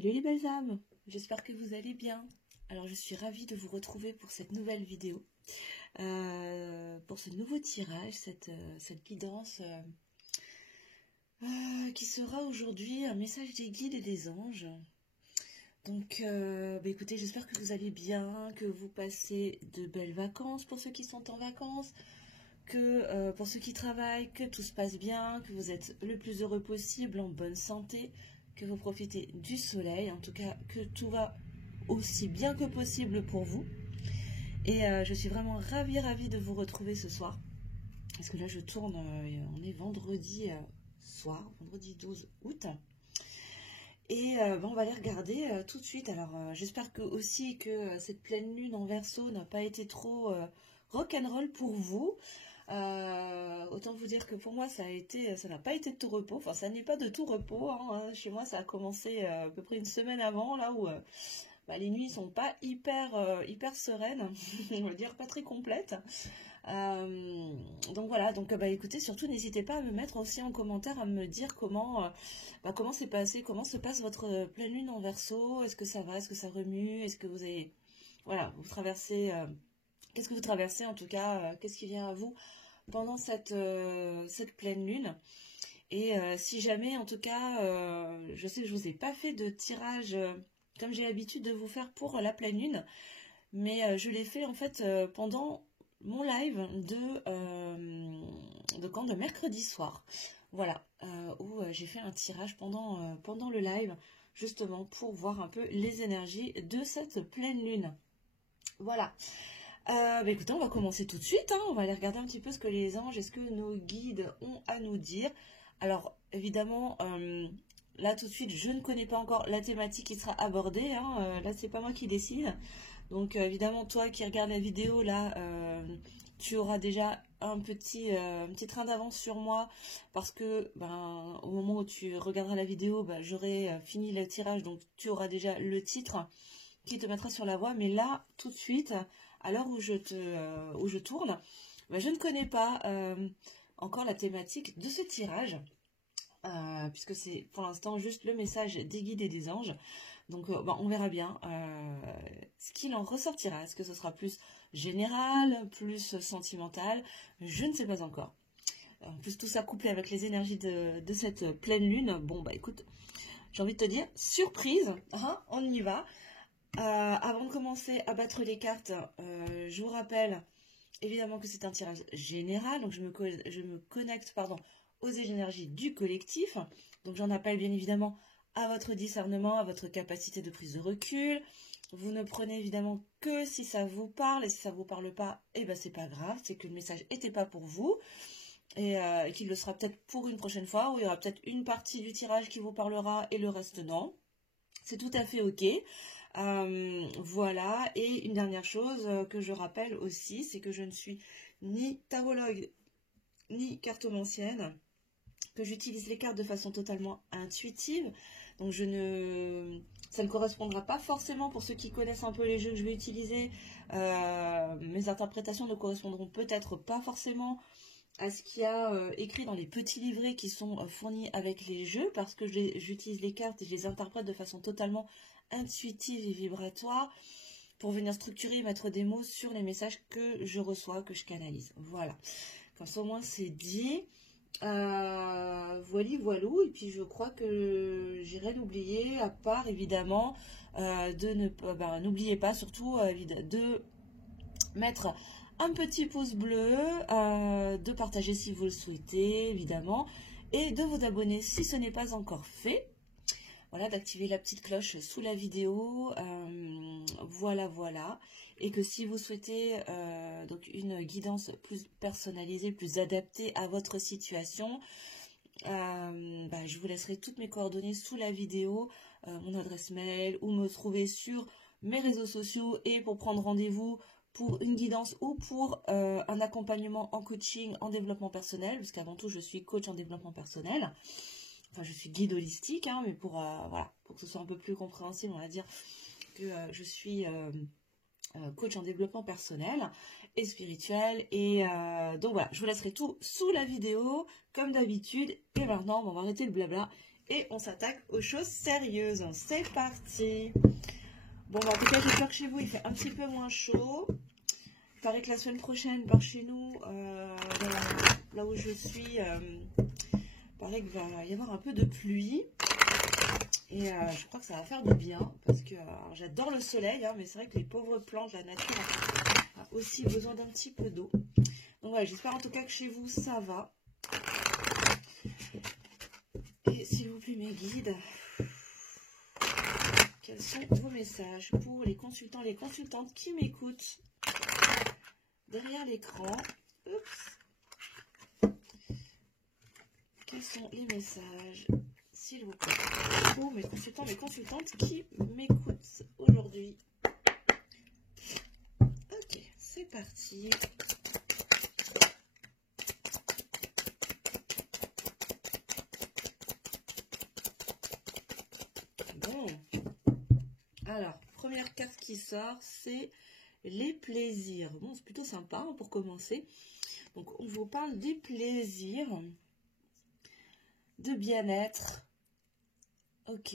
Salut les belles âmes, j'espère que vous allez bien. Alors je suis ravie de vous retrouver pour cette nouvelle vidéo, pour ce nouveau tirage, cette guidance qui sera aujourd'hui un message des guides et des anges. Donc écoutez, j'espère que vous allez bien, que vous passez de belles vacances pour ceux qui sont en vacances, que pour ceux qui travaillent, que tout se passe bien, que vous êtes le plus heureux possible, en bonne santé, que vous profitez du soleil, en tout cas que tout va aussi bien que possible pour vous. Et je suis vraiment ravie de vous retrouver ce soir. Parce que là je tourne, on est vendredi soir, vendredi 12 août. Et on va les regarder tout de suite. Alors j'espère que aussi que cette pleine lune en Verseau n'a pas été trop rock'n'roll pour vous. Autant vous dire que pour moi ça n'a pas été de tout repos, enfin ça n'est pas de tout repos, hein. Chez moi ça a commencé à peu près une semaine avant, là où les nuits sont pas hyper sereines, on va dire pas très complètes. Donc voilà, donc écoutez, surtout n'hésitez pas à me mettre aussi en commentaire, à me dire comment c'est passé, comment se passe votre pleine lune en Verseau, est-ce que ça va, est-ce que ça remue, est-ce que vous avez, voilà, vous traversez, qu'est-ce que vous traversez en tout cas, qu'est-ce qui vient à vous pendant cette pleine lune. Et si jamais, en tout cas, je sais que je vous ai pas fait de tirage comme j'ai l'habitude de vous faire pour la pleine lune, mais je l'ai fait en fait pendant mon live de mercredi soir. Voilà, où j'ai fait un tirage pendant le live, justement pour voir un peu les énergies de cette pleine lune. Voilà. Écoutez, on va commencer tout de suite, hein. On va aller regarder un petit peu ce que les anges et ce que nos guides ont à nous dire. Alors, évidemment, là tout de suite, je ne connais pas encore la thématique qui sera abordée, hein. Là, c'est pas moi qui décide. Donc, évidemment, toi qui regardes la vidéo, là, tu auras déjà un petit train d'avance sur moi, parce que au moment où tu regarderas la vidéo, j'aurai fini le tirage, donc tu auras déjà le titre qui te mettra sur la voie. Mais là, tout de suite, à l'heure où je tourne, je ne connais pas encore la thématique de ce tirage, puisque c'est pour l'instant juste le message des guides et des anges. Donc on verra bien ce qu'il en ressortira. Est-ce que ce sera plus général, plus sentimental? Je ne sais pas encore. En plus, tout ça couplé avec les énergies de cette pleine lune. Bon, écoute, j'ai envie de te dire, surprise, hein, on y va. Avant de commencer à battre les cartes, je vous rappelle évidemment que c'est un tirage général, donc je me connecte aux énergies du collectif. Donc j'en appelle bien évidemment à votre discernement, à votre capacité de prise de recul. Vous ne prenez évidemment que si ça vous parle, et si ça vous parle pas, c'est pas grave, c'est que le message n'était pas pour vous, et qu'il le sera peut-être pour une prochaine fois, où il y aura peut-être une partie du tirage qui vous parlera et le reste non. C'est tout à fait ok. Voilà, et une dernière chose que je rappelle aussi, c'est que je ne suis ni tarologue ni cartomancienne, que j'utilise les cartes de façon totalement intuitive, donc ça ne correspondra pas forcément pour ceux qui connaissent un peu les jeux que je vais utiliser. Mes interprétations ne correspondront peut-être pas forcément à ce qu'il y a écrit dans les petits livrets qui sont fournis avec les jeux, parce que j'utilise les cartes et je les interprète de façon totalement intuitive et vibratoire pour venir structurer et mettre des mots sur les messages que je reçois, que je canalise. Voilà, comme ça au moins c'est dit. Voilou, et puis je crois que j'ai rien oublié, à part évidemment n'oubliez pas surtout de mettre un petit pouce bleu, de partager si vous le souhaitez évidemment, et de vous abonner si ce n'est pas encore fait. Voilà, d'activer la petite cloche sous la vidéo, voilà. Et que si vous souhaitez donc une guidance plus personnalisée, plus adaptée à votre situation, je vous laisserai toutes mes coordonnées sous la vidéo, mon adresse mail, ou me trouver sur mes réseaux sociaux, et pour prendre rendez-vous pour une guidance ou pour un accompagnement en coaching, en développement personnel, parce qu'avant tout je suis coach en développement personnel. Enfin, je suis guide holistique, hein, mais pour que ce soit un peu plus compréhensible, on va dire que je suis coach en développement personnel et spirituel. Et donc voilà, je vous laisserai tout sous la vidéo, comme d'habitude. Et maintenant, on va arrêter le blabla et on s'attaque aux choses sérieuses. C'est parti. Bon, bah, en tout cas, j'espère que chez vous, il fait un petit peu moins chaud. Il paraît que la semaine prochaine, par chez nous, là où je suis, il paraît qu'il va y avoir un peu de pluie. Et je crois que ça va faire du bien, parce que j'adore le soleil, hein, mais c'est vrai que les pauvres plantes, la nature a aussi besoin d'un petit peu d'eau. Donc voilà, j'espère en tout cas que chez vous, ça va. Et s'il vous plaît, mes guides, quels sont vos messages pour les consultants, les consultantes qui m'écoutent derrière l'écran? Quels sont les messages, s'il vous plaît, pour mes consultants, mes consultantes qui m'écoutent aujourd'hui? Ok, c'est parti. Bon. Alors, première carte qui sort, c'est les plaisirs. Bon, c'est plutôt sympa hein, pour commencer. Donc, on vous parle des plaisirs, de bien-être. Ok.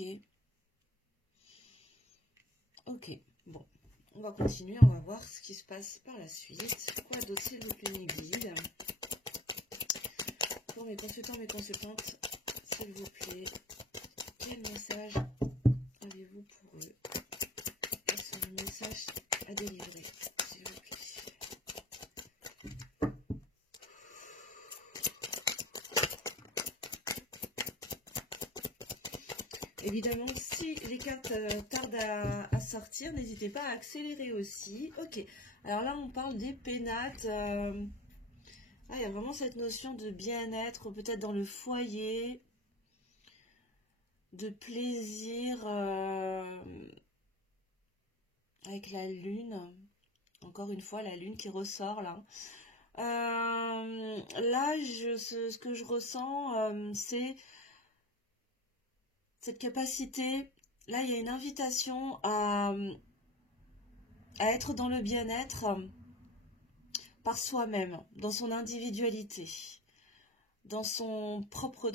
Ok, bon. On va continuer, on va voir ce qui se passe par la suite. Quoi d'autre, s'il vous plaît, mes guides? Pour mes consultants, mes consultantes, s'il vous plaît, quel message avez-vous pour eux? Quels sont les messages à délivrer, s'il vous plaît? Évidemment, si les cartes tardent à sortir, n'hésitez pas à accélérer aussi. Ok, alors là, on parle des pénates. Il y a vraiment cette notion de bien-être, peut-être dans le foyer, de plaisir avec la lune. Encore une fois, la lune qui ressort là. Là, ce que je ressens, c'est cette capacité. Là, il y a une invitation à être dans le bien-être par soi-même, dans son individualité, dans son propre,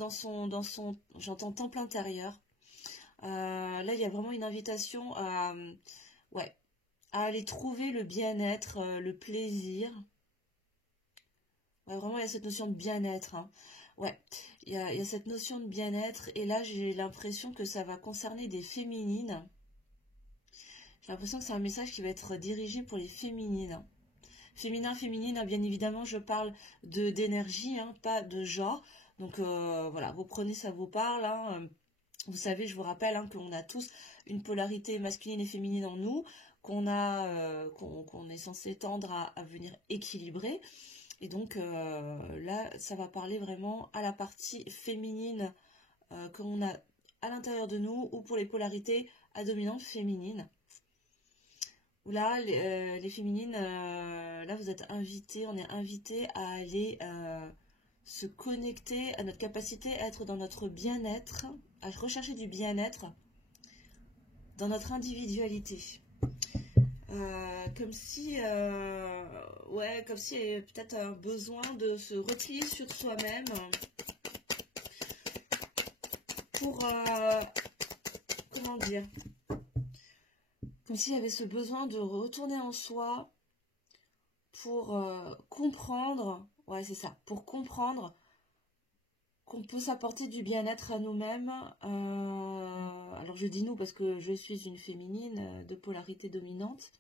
j'entends temple intérieur. Là, il y a vraiment une invitation à aller trouver le bien-être, le plaisir. Ouais, vraiment, il y a cette notion de bien-être. Hein. Ouais, il y a cette notion de bien-être. Et là, j'ai l'impression que ça va concerner des féminines. J'ai l'impression que c'est un message qui va être dirigé pour les féminines. Féminin, féminine, hein, bien évidemment, je parle d'énergie, hein, pas de genre. Donc, voilà, vous prenez, ça vous parle. Hein. Vous savez, je vous rappelle hein, qu'on a tous une polarité masculine et féminine en nous, qu'on est censé tendre à venir équilibrer. Et donc là, ça va parler vraiment à la partie féminine qu'on a à l'intérieur de nous ou pour les polarités à dominante féminine. Où là, les féminines, là vous êtes invités, on est invités à aller se connecter à notre capacité à être dans notre bien-être, à rechercher du bien-être dans notre individualité. Comme si il y avait peut-être un besoin de se replier sur soi-même pour comment dire, comme s'il y avait ce besoin de retourner en soi pour comprendre, ouais c'est ça, pour comprendre qu'on peut s'apporter du bien-être à nous-mêmes. Alors je dis nous parce que je suis une féminine de polarité dominante,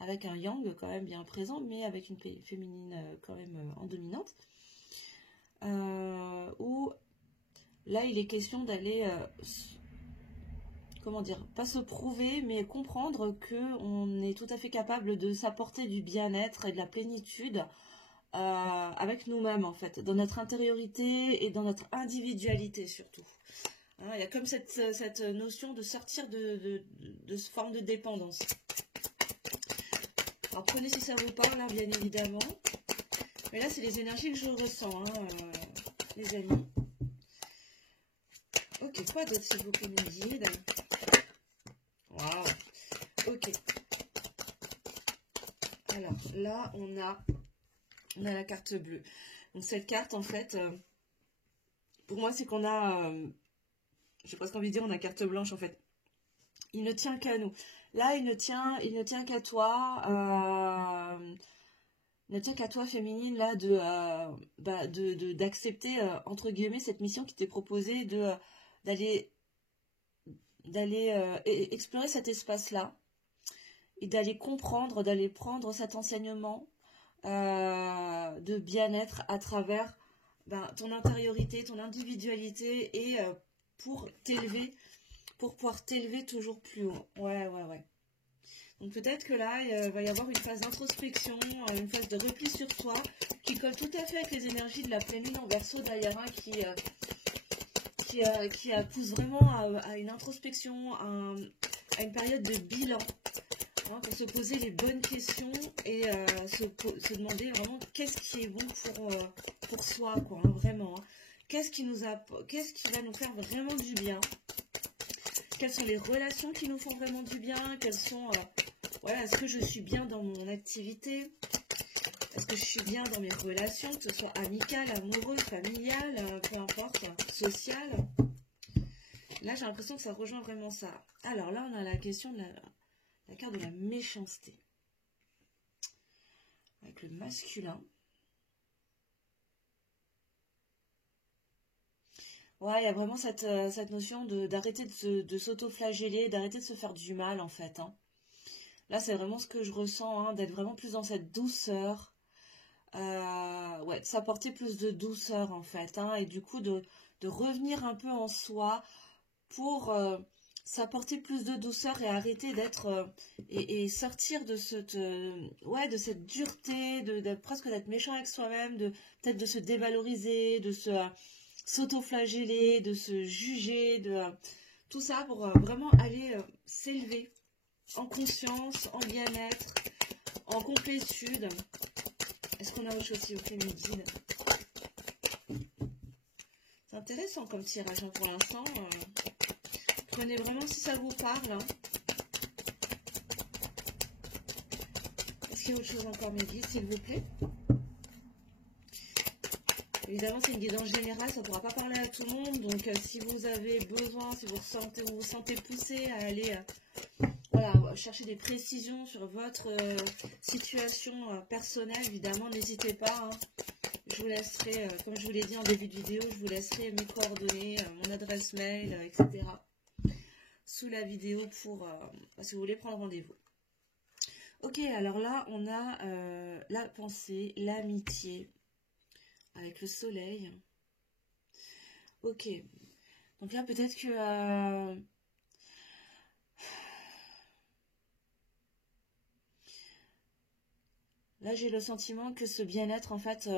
avec un yang quand même bien présent, mais avec une féminine quand même en dominante. Où là il est question d'aller, comment dire, pas se prouver, mais comprendre qu'on est tout à fait capable de s'apporter du bien-être et de la plénitude avec nous-mêmes en fait, dans notre intériorité et dans notre individualité surtout. Hein, il y a comme cette notion de sortir de cette forme de dépendance. Alors prenez si ça vous parle, hein, bien évidemment. Mais là, c'est les énergies que je ressens, hein, les amis. Ok, quoi d'autre s'il vous plaît, mes guides? Waouh. Ok. Alors, là, on a la carte bleue. Donc, cette carte, en fait, pour moi, c'est qu'on a j'ai presque envie de dire on a carte blanche en fait. Il ne tient qu'à nous. Là, il ne tient qu'à toi. Il ne tient qu'à toi, féminine, là, d'accepter, entre guillemets, cette mission qui t'est proposée d'aller explorer cet espace-là et d'aller comprendre, d'aller prendre cet enseignement de bien-être à travers ton intériorité, ton individualité et pour pouvoir t'élever toujours plus haut. Ouais. Donc peut-être que là, il va y avoir une phase d'introspection, une phase de repli sur soi, qui colle tout à fait avec les énergies de la pleine lune en Verseau d'ailleurs, hein, qui pousse vraiment à une introspection, à une période de bilan, hein, pour se poser les bonnes questions et se demander vraiment qu'est-ce qui est bon pour soi, quoi, hein, vraiment. Hein. Qu'est-ce qui va nous faire vraiment du bien? Quelles sont les relations qui nous font vraiment du bien? Quelles sont... voilà, est-ce que je suis bien dans mon activité? Est-ce que je suis bien dans mes relations, que ce soit amicales, amoureuses, familiales, peu importe, sociales? Là, j'ai l'impression que ça rejoint vraiment ça. Alors là, on a la question de la carte de la méchanceté. Avec le masculin. Ouais, il y a vraiment cette notion d'arrêter de s'auto-flageller, d'arrêter de se faire du mal, en fait. Hein. Là, c'est vraiment ce que je ressens, hein, d'être vraiment plus dans cette douceur. Ouais, de s'apporter plus de douceur, en fait. Hein, et du coup, de revenir un peu en soi pour s'apporter plus de douceur et arrêter d'être... et sortir de de cette dureté, presque d'être méchant avec soi-même, peut-être de se dévaloriser, de s'auto-flageller, de se juger, tout ça pour vraiment aller s'élever en conscience, en bien-être, en complétude. Est-ce qu'on a autre chose, s'il vous plaît, mes guides? C'est intéressant comme tirage, hein, pour l'instant. Prenez vraiment si ça vous parle. Hein. Est-ce qu'il y a autre chose encore, mes guides, s'il vous plaît? Évidemment, c'est une guidance générale, ça ne pourra pas parler à tout le monde. Donc, si vous avez besoin, si vous vous sentez poussé à aller voilà, chercher des précisions sur votre situation personnelle, évidemment, n'hésitez pas. Hein. Je vous laisserai, comme je vous l'ai dit en début de vidéo, je vous laisserai mes coordonnées, mon adresse mail, etc. sous la vidéo si vous voulez prendre rendez-vous. Ok, alors là, on a la pensée, l'amitié, avec le soleil. Ok. Donc là, peut-être que... là, j'ai le sentiment que ce bien-être, en fait,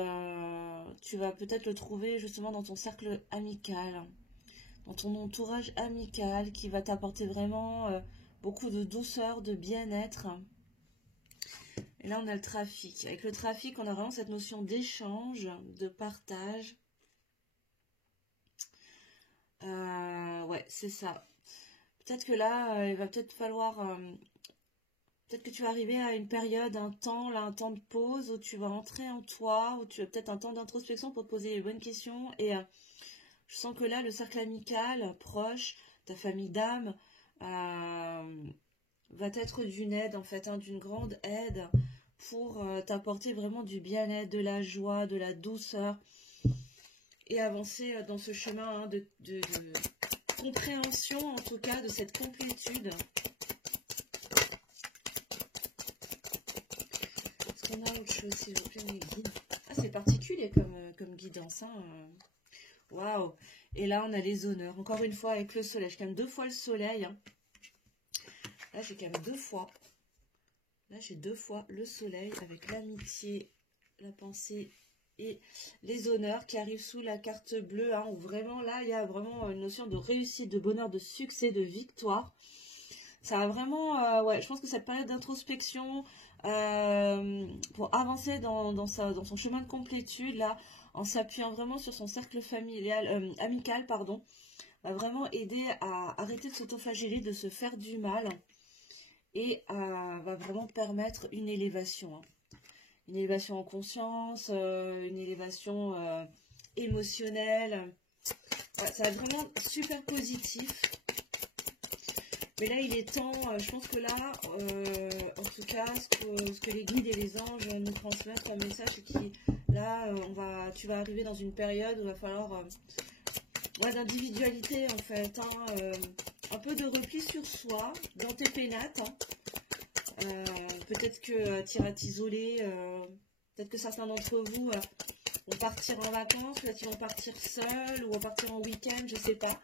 tu vas peut-être le trouver justement dans ton cercle amical, dans ton entourage amical, qui va t'apporter vraiment beaucoup de douceur, de bien-être. Et là, on a le trafic. Avec le trafic, on a vraiment cette notion d'échange, de partage. Ouais, c'est ça. Peut-être que là, il va peut-être falloir... peut-être que tu vas arriver à une période, un temps de pause, où tu vas entrer en toi, où tu as peut-être un temps d'introspection pour te poser les bonnes questions. Et je sens que là, le cercle amical, proche, ta famille d'âme, va être d'une aide, en fait, hein, d'une grande aide pour t'apporter vraiment du bien-être, de la joie, de la douceur et avancer dans ce chemin, hein, de compréhension, en tout cas, de cette complétude. Est-ce qu'on a autre chose, s'il vous plaît, mes guides? Ah, c'est particulier comme guidance, hein. Waouh! Et là, on a les honneurs. Encore une fois, avec le soleil. J'ai quand même 2 fois le soleil, hein. Là, j'ai quand même 2 fois. Là, j'ai 2 fois le soleil avec l'amitié, la pensée et les honneurs qui arrivent sous la carte bleue. Hein, où vraiment, là, il y a vraiment une notion de réussite, de bonheur, de succès, de victoire. Ça va vraiment... ouais, je pense que cette période d'introspection, pour avancer dans son chemin de complétude, là, en s'appuyant vraiment sur son cercle familial, amical, pardon, va vraiment aider à arrêter de s'autoflageller, de se faire du mal. Et va vraiment permettre une élévation. Hein. Une élévation en conscience, une élévation émotionnelle. Ouais, ça va être vraiment super positif. Mais là, il est temps, je pense que là, en tout cas, ce que les guides et les anges nous transmettent comme message, c'est que là, tu vas arriver dans une période où il va falloir ouais, d'individualité, en fait, hein, un peu de repli sur soi, dans tes pénates. Hein. Peut-être que tu iras t'isoler, peut-être que certains d'entre vous vont partir en vacances, peut-être qu'ils vont partir seuls ou vont partir en week-end, je sais pas.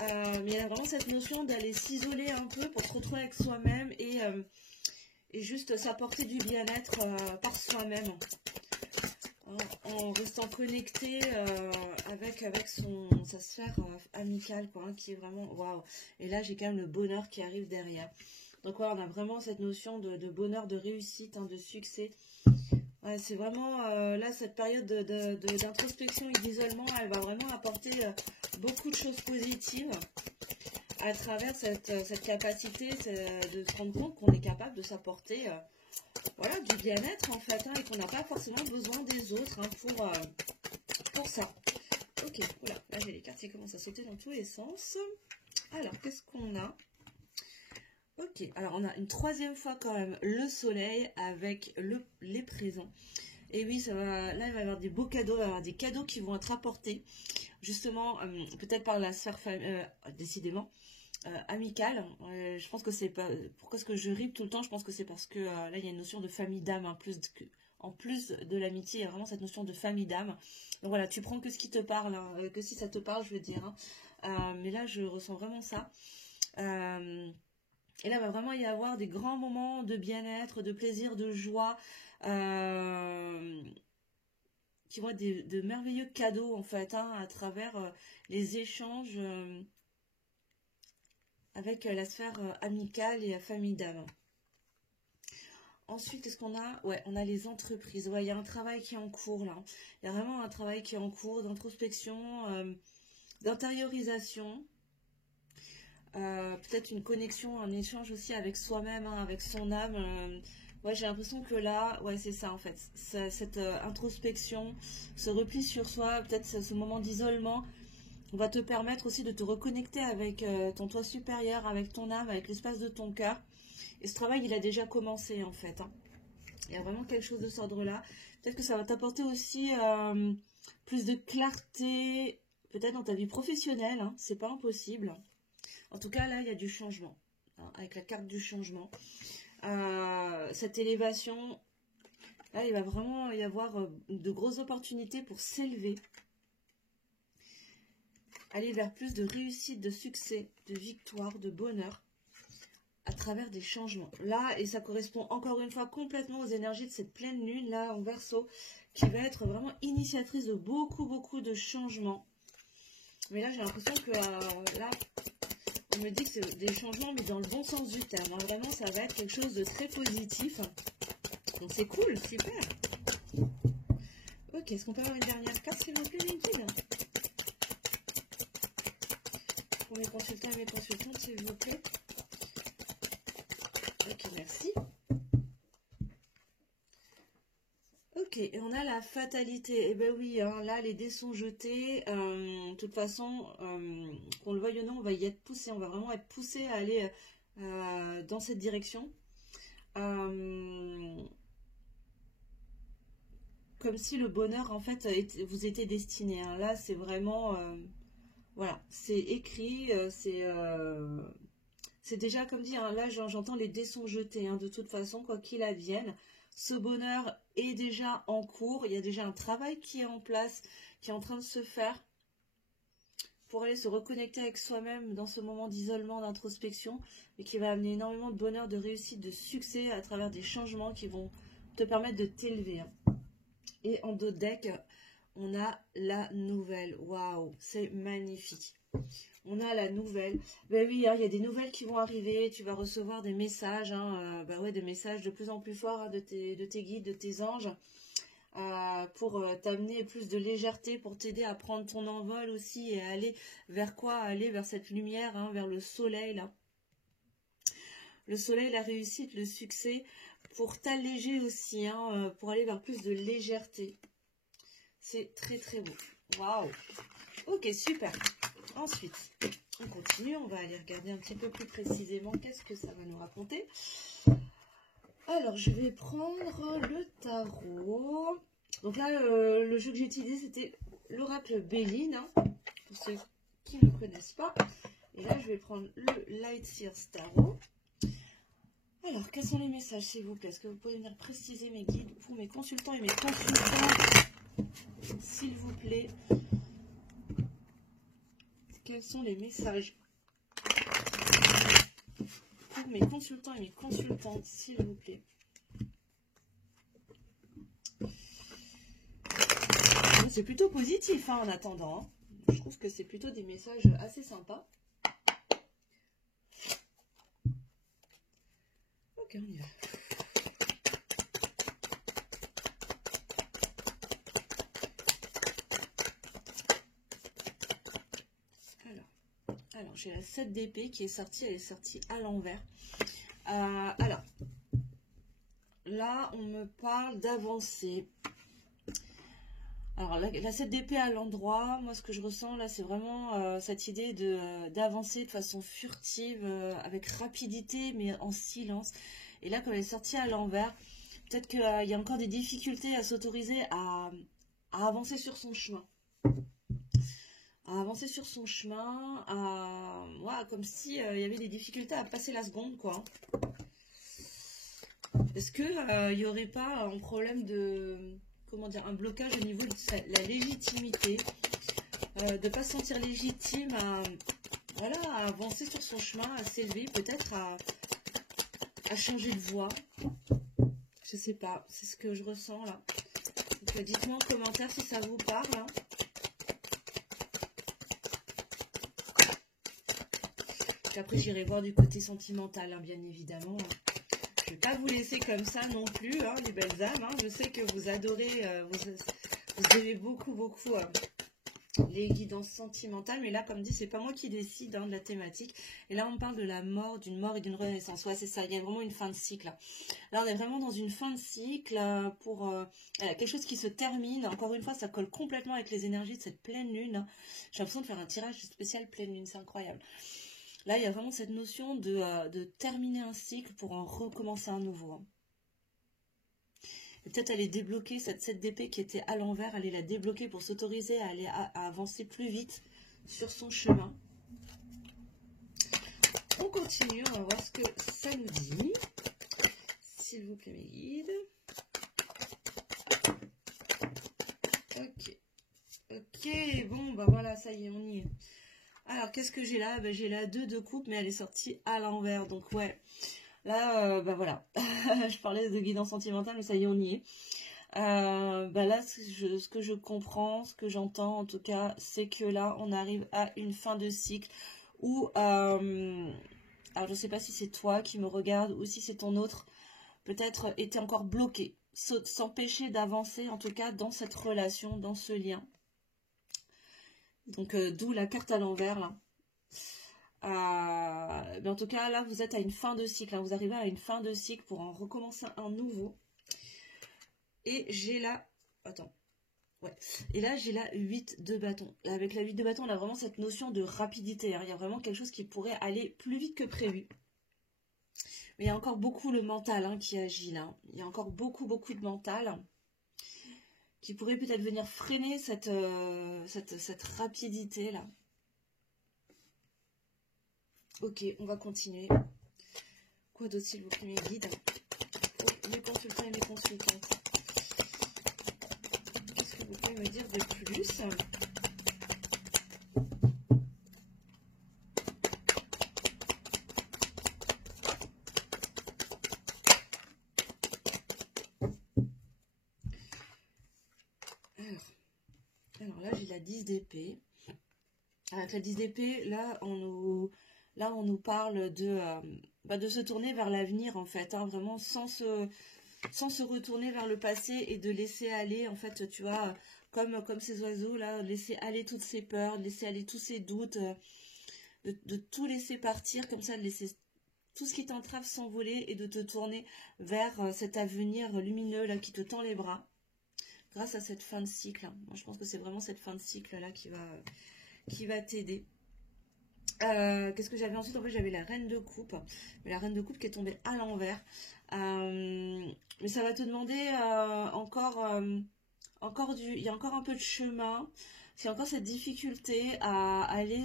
Mais il y a vraiment cette notion d'aller s'isoler un peu pour se retrouver avec soi-même et juste s'apporter du bien-être par soi-même. En restant connecté avec sa sphère amicale, quoi, hein, qui est vraiment waouh. Et là, j'ai quand même le bonheur qui arrive derrière. Donc, ouais, on a vraiment cette notion de bonheur, de réussite, hein, de succès. Ouais, c'est vraiment, là, cette période d'introspection et d'isolement, elle va vraiment apporter beaucoup de choses positives à travers cette capacité de se rendre compte qu'on est capable de s'apporter voilà, du bien-être, en fait, hein, et qu'on n'a pas forcément besoin des autres hein, pour ça. Ok, voilà, là, j'ai les cartes qui commencent à sauter dans tous les sens. Alors, qu'est-ce qu'on a? Ok, alors on a une troisième fois quand même le soleil avec les présents. Et oui, ça va, là il va y avoir des beaux cadeaux, il va y avoir des cadeaux qui vont être apportés, justement, peut-être par la sphère décidément amicale. Je pense que c'est pas. Pourquoi est-ce que je rime tout le temps? Je pense que c'est parce que là il y a une notion de famille d'âme, hein, en plus de l'amitié, il y a vraiment cette notion de famille d'âme. Donc voilà, tu prends que ce qui te parle, hein, que si ça te parle, je veux dire. Hein. Mais là, je ressens vraiment ça. Et là, il va vraiment y avoir des grands moments de bien-être, de plaisir, de joie, qui vont être de merveilleux cadeaux, en fait, hein, à travers les échanges avec la sphère amicale et la famille d'âme. Ensuite, qu'est-ce qu'on a? Ouais, on a les entreprises. Ouais, il y a un travail qui est en cours, là. Il y a vraiment un travail qui est en cours d'introspection, d'intériorisation. Peut-être une connexion, un échange aussi avec soi-même, hein, avec son âme. Ouais, j'ai l'impression que là, ouais, c'est ça en fait. Cette introspection, ce repli sur soi, peut-être ce moment d'isolement, va te permettre aussi de te reconnecter avec ton toi supérieur, avec ton âme, avec l'espace de ton cœur. Et ce travail, il a déjà commencé en fait. Hein. Il y a vraiment quelque chose de cet ordre-là. Peut-être que ça va t'apporter aussi plus de clarté, peut-être dans ta vie professionnelle. Hein. C'est pas impossible. En tout cas, là, il y a du changement, hein, avec la carte du changement. Cette élévation, là, il va vraiment y avoir de grosses opportunités pour s'élever, aller vers plus de réussite, de succès, de victoire, de bonheur, à travers des changements. Là, et ça correspond encore une fois complètement aux énergies de cette pleine lune, là, en Verseau, qui va être vraiment initiatrice de beaucoup de changements. Mais là, j'ai l'impression que là... On me dit que c'est des changements, mais dans le bon sens du terme. Hein. Vraiment, ça va être quelque chose de très positif. Donc, c'est cool, super. Ok, est-ce qu'on peut avoir une dernière carte, s'il vous plaît, les guides? Pour mes consultants et mes consultantes, s'il vous plaît. Ok, merci. Ok, et on a la fatalité. Eh ben oui, hein, là, les dés sont jetés. De toute façon, qu'on le veuille ou non, on va y être poussé. On va vraiment être poussé à aller dans cette direction. Comme si le bonheur, en fait, vous était destiné. Hein. Là, c'est vraiment... voilà, c'est écrit, c'est déjà comme dit, hein, là j'entends les dés sont jetés, hein, de toute façon, quoi qu'il advienne. Ce bonheur est déjà en cours, il y a déjà un travail qui est en place, qui est en train de se faire pour aller se reconnecter avec soi-même dans ce moment d'isolement, d'introspection, et qui va amener énormément de bonheur, de réussite, de succès à travers des changements qui vont te permettre de t'élever. Hein. Et en dos de deck, on a la nouvelle. Waouh, c'est magnifique. On a la nouvelle. Ben oui, hein, il y a des nouvelles qui vont arriver. Tu vas recevoir des messages, hein, ben ouais, des messages de plus en plus forts hein, de tes guides, de tes anges, pour t'amener plus de légèreté, pour t'aider à prendre ton envol aussi et à aller vers quoi? Aller vers cette lumière, hein, vers le soleil là. Le soleil, la réussite, le succès, pour t'alléger aussi, hein, pour aller vers plus de légèreté. C'est très très beau. Waouh. Ok, super. Ensuite, on continue. On va aller regarder un petit peu plus précisément qu'est-ce que ça va nous raconter. Alors, je vais prendre le tarot. Donc là, le jeu que j'ai utilisé, c'était l'oracle Béline, hein, pour ceux qui ne connaissent pas. Et là, je vais prendre le Light Seers Tarot. Alors, quels sont les messages, s'il vous plaît? Est-ce que vous pouvez venir préciser mes guides pour mes consultants et mes consultantes, s'il vous plaît? Quels sont les messages pour mes consultants et mes consultantes, s'il vous plaît? C'est plutôt positif, hein, en attendant. Hein. Je trouve que c'est plutôt des messages assez sympas. Ok, on y va. Alors j'ai la 7 d'épée qui est sortie, elle est sortie à l'envers. Alors, là, on me parle d'avancer. Alors, la 7 d'épée à l'endroit, moi, ce que je ressens, là, c'est vraiment cette idée d'avancer de façon furtive, avec rapidité, mais en silence. Et là, comme elle est sortie à l'envers, peut-être qu'il y a encore des difficultés à s'autoriser à avancer sur son chemin. À avancer sur son chemin, ouais, comme si il y avait des difficultés à passer la seconde, quoi. Est-ce que il n'y aurait pas un problème de, comment dire, un blocage au niveau de la légitimité, de ne pas se sentir légitime voilà, à avancer sur son chemin, à s'élever, peut-être à changer de voie. Je sais pas, c'est ce que je ressens là. Donc dites-moi en commentaire si ça vous parle. Hein. Après j'irai voir du côté sentimental, hein, bien évidemment. Je ne vais pas vous laisser comme ça non plus, hein, les belles âmes. Hein. Je sais que vous adorez, vous aimez beaucoup les guidances sentimentales. Mais là, comme dit, c'est pas moi qui décide hein, de la thématique. Et là, on parle de la mort, d'une mort et d'une renaissance. Ouais, c'est ça, il y a vraiment une fin de cycle. Là, on est vraiment dans une fin de cycle pour quelque chose qui se termine. Encore une fois, ça colle complètement avec les énergies de cette pleine lune. J'ai l'impression de faire un tirage spécial pleine lune, c'est incroyable. Là, il y a vraiment cette notion de terminer un cycle pour en recommencer un nouveau. Hein. Et peut-être aller débloquer cette 7 d'épée qui était à l'envers, aller la débloquer pour s'autoriser à aller à avancer plus vite sur son chemin. On continue, on va voir ce que ça nous dit. S'il vous plaît, mes guides. Ok. Ok, bon, bah voilà, ça y est, on y est. Alors, qu'est-ce que j'ai là? Ben, j'ai la 2 de coupe, mais elle est sortie à l'envers. Donc, ouais. Là, bah voilà. Je parlais de guidance sentimentale, mais ça y est, on y est. Bah là, ce que je comprends, ce que j'entends, en tout cas, c'est que là, on arrive à une fin de cycle où... alors, je ne sais pas si c'est toi qui me regarde ou si c'est ton autre, peut-être était encore bloqué. S'empêcher d'avancer, en tout cas, dans cette relation, dans ce lien. Donc, d'où la carte à l'envers, là. Mais en tout cas, là, vous êtes à une fin de cycle. Hein, vous arrivez à une fin de cycle pour en recommencer un nouveau. Et j'ai là... Attends. Ouais. Et là, j'ai la 8 de bâton. Là, avec la 8 de bâton, on a vraiment cette notion de rapidité. Hein. Il y a vraiment quelque chose qui pourrait aller plus vite que prévu. Mais il y a encore beaucoup le mental hein, qui agit là. Il y a encore beaucoup de mental qui pourrait peut-être venir freiner cette rapidité là. Ok, on va continuer. Quoi d'autre s'il vous plaît, mes guides? Oh, mes consultants et mes consultantes. Qu'est-ce que vous pouvez me dire de plus? Alors là, j'ai la 10 d'épée. Avec la 10 d'épée, là, on nous parle de se tourner vers l'avenir, en fait. Hein, vraiment, sans se retourner vers le passé et de laisser aller, en fait, tu vois, comme ces oiseaux, là, laisser aller toutes ses peurs, laisser aller tous ses doutes, de tout laisser partir, comme ça, de laisser tout ce qui t'entrave s'envoler et de te tourner vers cet avenir lumineux, là, qui te tend les bras. grâce à cette fin de cycle. Moi, je pense que c'est vraiment cette fin de cycle-là qui va t'aider. Qu'est-ce que j'avais ensuite? En fait, j'avais la reine de coupe. Mais la reine de coupe qui est tombée à l'envers. Mais ça va te demander il y a encore un peu de chemin. Il y a encore cette difficulté à aller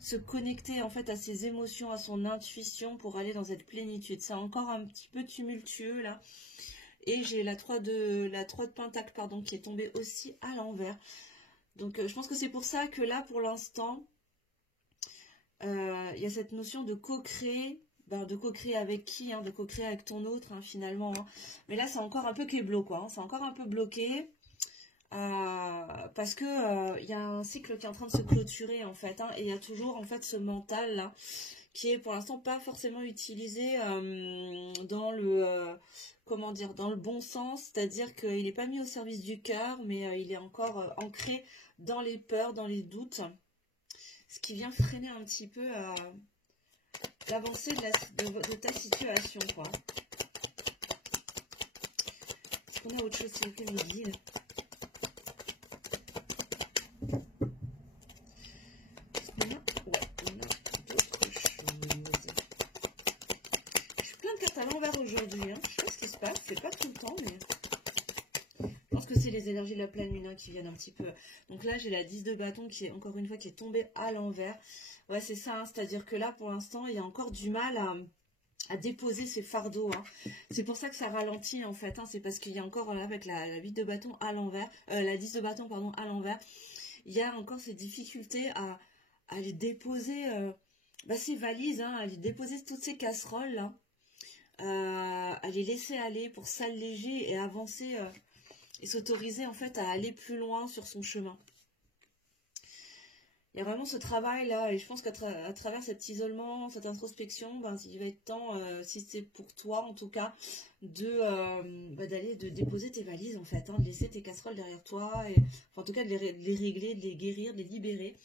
se connecter en fait à ses émotions, à son intuition pour aller dans cette plénitude. C'est encore un petit peu tumultueux là. Et j'ai la 3 de pentacle, pardon, qui est tombée aussi à l'envers. Donc je pense que c'est pour ça que là, pour l'instant, il y a cette notion de co-créer. De co-créer avec qui, de co-créer avec ton autre, finalement. Mais là, c'est encore un peu kéblo, quoi. C'est encore un peu bloqué. Parce que il y a un cycle qui est en train de se clôturer, en fait. Et il y a toujours, en fait, ce mental-là, qui est pour l'instant pas forcément utilisé dans le... comment dire, dans le bon sens, c'est-à-dire qu'il n'est pas mis au service du cœur, mais il est encore ancré dans les peurs, dans les doutes, ce qui vient freiner un petit peu l'avancée de ta situation, quoi. Est-ce qu'on a autre chose, s'il vous plaît, mes guides? Est-ce qu'on a... Ouais, on a d'autres choses. Je suis plein de cartes à l'envers aujourd'hui, Je sais pas ce qui se passe, c'est pas tout le temps, mais... Je pense que c'est les énergies de la pleine lune qui viennent un petit peu. Donc là, j'ai la 10 de bâton qui est encore une fois qui est tombée à l'envers. Ouais, c'est ça, c'est-à-dire que là, pour l'instant, il y a encore du mal à déposer ses fardeaux. C'est pour ça que ça ralentit, en fait. C'est parce qu'il y a encore, avec la 8 de bâton à l'envers, la 10 de bâton, pardon, à l'envers, il y a encore ces difficultés à aller déposer ses valises, à aller déposer toutes ces casseroles, là, à les laisser aller pour s'alléger et avancer... et s'autoriser en fait à aller plus loin sur son chemin. Il y a vraiment ce travail là, et je pense qu'à travers cet isolement, cette introspection, il va être temps, si c'est pour toi en tout cas, d'aller déposer tes valises en fait, de laisser tes casseroles derrière toi, et en tout cas de les régler, de les guérir, de les libérer,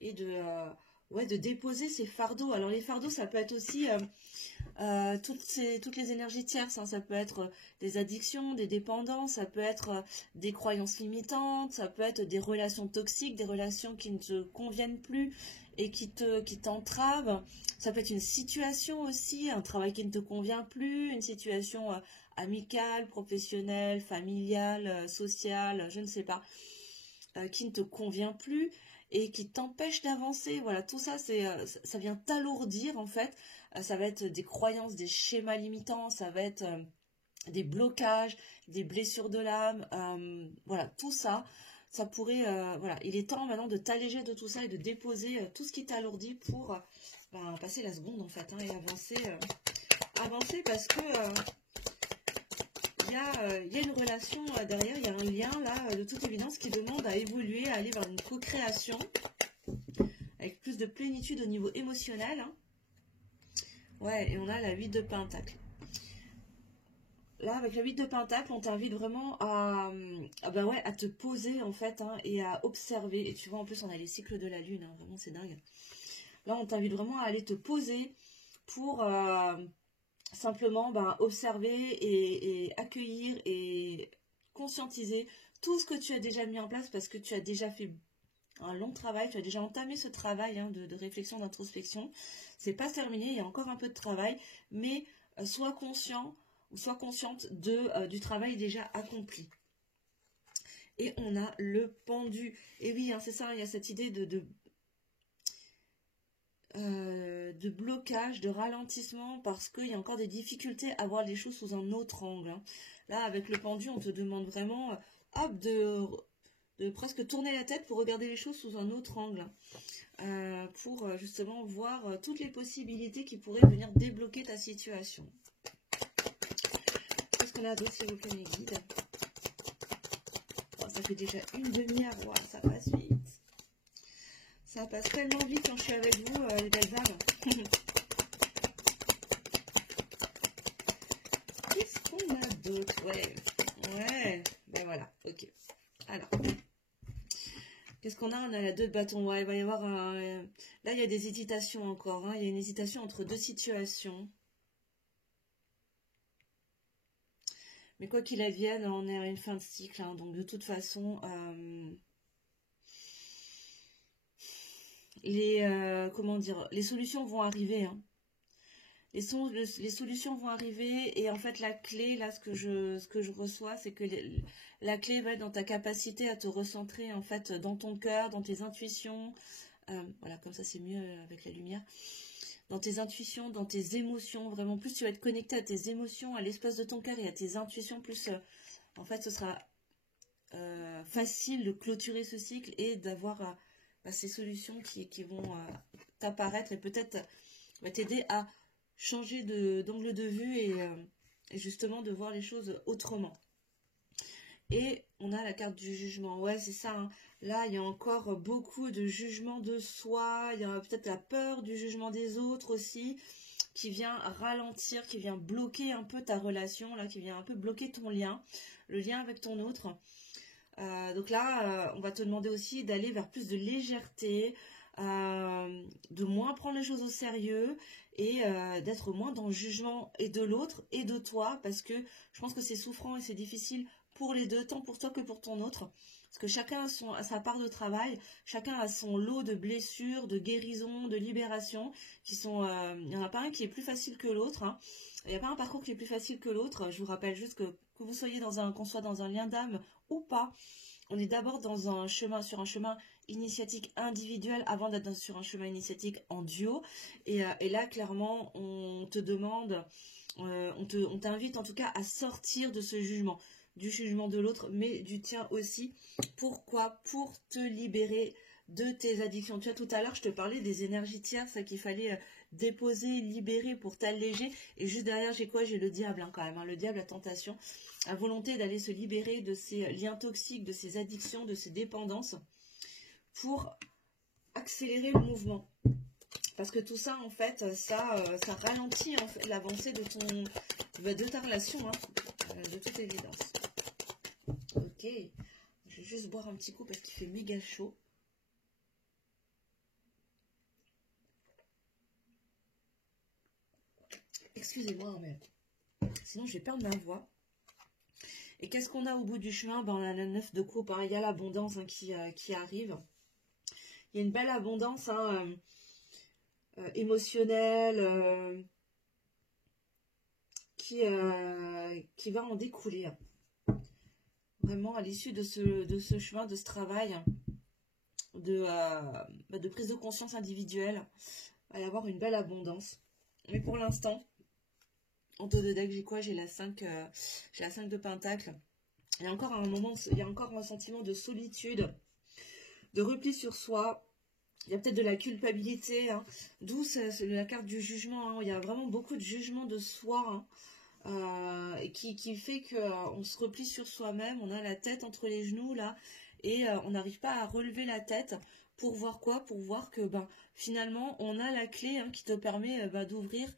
et de déposer ces fardeaux. Alors les fardeaux, ça peut être aussi toutes les énergies tierces, ça peut être des addictions, des dépendances, ça peut être des croyances limitantes, ça peut être des relations toxiques, des relations qui ne te conviennent plus et qui t'entravent. Ça peut être une situation aussi, un travail qui ne te convient plus, une situation amicale, professionnelle, familiale, sociale, je ne sais pas, qui ne te convient plus et qui t'empêche d'avancer. Voilà, tout ça, ça vient t'alourdir en fait. Ça va être des croyances, des schémas limitants, ça va être des blocages, des blessures de l'âme. Voilà, tout ça, ça pourrait... voilà, il est temps maintenant de t'alléger de tout ça et de déposer tout ce qui t'alourdit pour passer la seconde en fait, et avancer parce que... il y a une relation derrière, il y a un lien là, de toute évidence, qui demande à évoluer, à aller vers une co-création avec plus de plénitude au niveau émotionnel. Ouais, et on a la 8 de pentacle. Là, avec la 8 de pentacle, on t'invite vraiment à te poser en fait, et à observer. Et tu vois, en plus, on a les cycles de la lune, vraiment, c'est dingue. Là, on t'invite vraiment à aller te poser pour... simplement observer et accueillir et conscientiser tout ce que tu as déjà mis en place parce que tu as déjà fait un long travail, tu as déjà entamé ce travail de réflexion, d'introspection. C'est pas terminé, il y a encore un peu de travail, mais sois conscient ou sois consciente du travail déjà accompli. Et on a le pendu. Et oui, c'est ça, il y a cette idée de blocage, de ralentissement, parce qu'il y a encore des difficultés à voir les choses sous un autre angle. Là, avec le pendu, on te demande vraiment de presque tourner la tête pour regarder les choses sous un autre angle, pour justement voir toutes les possibilités qui pourraient venir débloquer ta situation. Qu'est-ce qu'on a d'autre, s'il vous plaît, mes guides? Ça fait déjà une demi-heure, wow, ça passe vite. Ça passe tellement vite quand je suis avec vous, les belles âmes. Qu'est-ce qu'on a d'autre? Ouais, ben voilà, ok. Alors, qu'est-ce qu'on a? On a la 2 de bâton. Ouais, il va y avoir un... Là, il y a des hésitations encore. Il y a une hésitation entre deux situations. Mais quoi qu'il advienne, on est à une fin de cycle, hein, donc de toute façon, comment dire, les solutions vont arriver, hein. Les solutions vont arriver et en fait la clé, là, ce que je reçois, c'est que la clé va être dans ta capacité à te recentrer en fait dans ton cœur, dans tes intuitions. Voilà, comme ça c'est mieux avec la lumière. Dans tes intuitions, dans tes émotions, vraiment plus tu vas être connecté à tes émotions, à l'espace de ton cœur et à tes intuitions, plus en fait ce sera facile de clôturer ce cycle et d'avoir ces solutions qui vont t'apparaître et peut-être t'aider à changer d'angle de vue et justement de voir les choses autrement. Et on a la carte du jugement. Ouais, c'est ça, hein. Là, il y a encore beaucoup de jugement de soi. Il y a peut-être la peur du jugement des autres aussi, qui vient ralentir, qui vient bloquer un peu ta relation, là, qui vient un peu bloquer ton lien, le lien avec ton autre. Donc là, on va te demander aussi d'aller vers plus de légèreté, de moins prendre les choses au sérieux et d'être moins dans le jugement et de l'autre et de toi, parce que je pense que c'est souffrant et c'est difficile pour les deux, tant pour toi que pour ton autre, parce que chacun a sa part de travail, chacun a son lot de blessures, de guérison, de libération, qui sont, il n'y en a pas un qui est plus facile que l'autre, hein. Il n'y a pas un parcours qui est plus facile que l'autre. Je vous rappelle juste que vous soyez qu'on soit dans un lien d'âme ou pas, on est d'abord sur un chemin initiatique individuel avant d'être sur un chemin initiatique en duo. Et là, clairement, on te demande, on t'invite en tout cas à sortir de ce jugement, du jugement de l'autre, mais du tien aussi. Pourquoi? Pour te libérer de tes addictions. Tu vois, tout à l'heure, je te parlais des énergies tierces qu'il fallait déposer, libérer pour t'alléger. Et juste derrière, j'ai quoi? J'ai le diable, hein, quand même. Hein, le diable, la tentation, la volonté d'aller se libérer de ces liens toxiques, de ces addictions, de ces dépendances, pour accélérer le mouvement. Parce que tout ça, en fait, ça ralentit en fait, l'avancée de ta relation, hein, de toute évidence. Ok, je vais juste boire un petit coup parce qu'il fait méga chaud. Excusez-moi, mais sinon je vais perdre ma voix. Et qu'est-ce qu'on a au bout du chemin? Ben, on a la 9 de coupe, hein. Il y a l'abondance, hein, qui arrive. Il y a une belle abondance, hein, émotionnelle, qui va en découler, hein. Vraiment, à l'issue de ce chemin, de ce travail, de prise de conscience individuelle, il va y avoir une belle abondance. Mais pour l'instant, en taux de deck, j'ai quoi? J'ai la 5 de Pentacle. Il y a encore un sentiment de solitude, de repli sur soi. Il y a peut-être de la culpabilité, hein. D'où c'est la carte du jugement, hein. Il y a vraiment beaucoup de jugement de soi, hein, qui fait qu'on se replie sur soi-même. On a la tête entre les genoux là et on n'arrive pas à relever la tête pour voir quoi? Pour voir que finalement on a la clé, hein, qui te permet d'ouvrir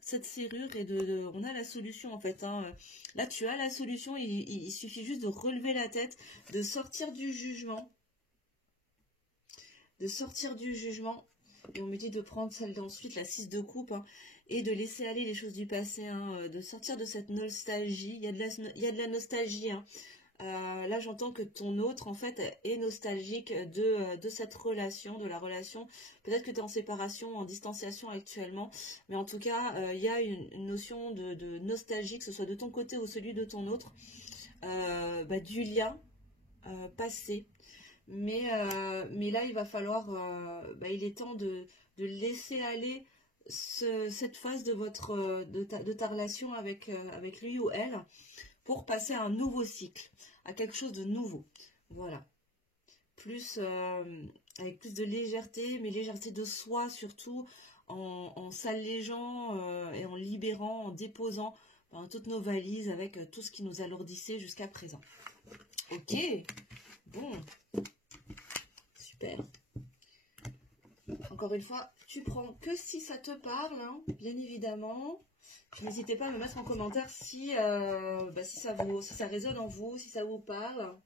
cette serrure et on a la solution en fait, hein. Là tu as la solution, il suffit juste de relever la tête, de sortir du jugement. Et on me dit de prendre celle d'ensuite, la 6 de coupe, hein, et de laisser aller les choses du passé, hein, de sortir de cette nostalgie. Il y a de la nostalgie, hein. Là j'entends que ton autre en fait est nostalgique de cette relation, de la relation. Peut-être que tu es en séparation, en distanciation actuellement, mais en tout cas il y a une notion de nostalgie, que ce soit de ton côté ou celui de ton autre, du lien passé. Mais là il va falloir, il est temps de laisser aller cette phase de ta relation avec lui ou elle, pour passer à un nouveau cycle, à quelque chose de nouveau. Voilà. Avec plus de légèreté, mais légèreté de soi surtout, en s'allégeant et en libérant, en déposant toutes nos valises avec tout ce qui nous alourdissait jusqu'à présent. Ok, bon, super. Encore une fois, tu prends que si ça te parle, hein, bien évidemment. N'hésitez pas à me mettre en commentaire si ça résonne en vous, si ça vous parle.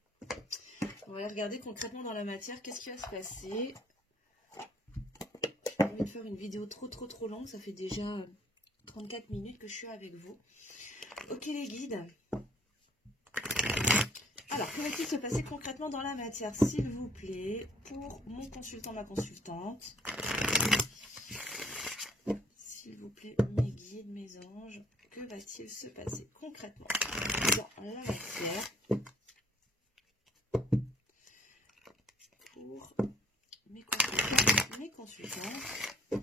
On va aller regarder concrètement dans la matière qu'est-ce qui va se passer. J'ai pas envie de faire une vidéo trop longue, ça fait déjà 34 minutes que je suis avec vous. Ok les guides, Alors, que va-t-il se passer concrètement dans la matière, s'il vous plaît, pour mon consultant, ma consultante? S'il vous plaît, mes guides, mes anges, que va-t-il se passer concrètement dans la matière pour mes consultants, mes consultantes?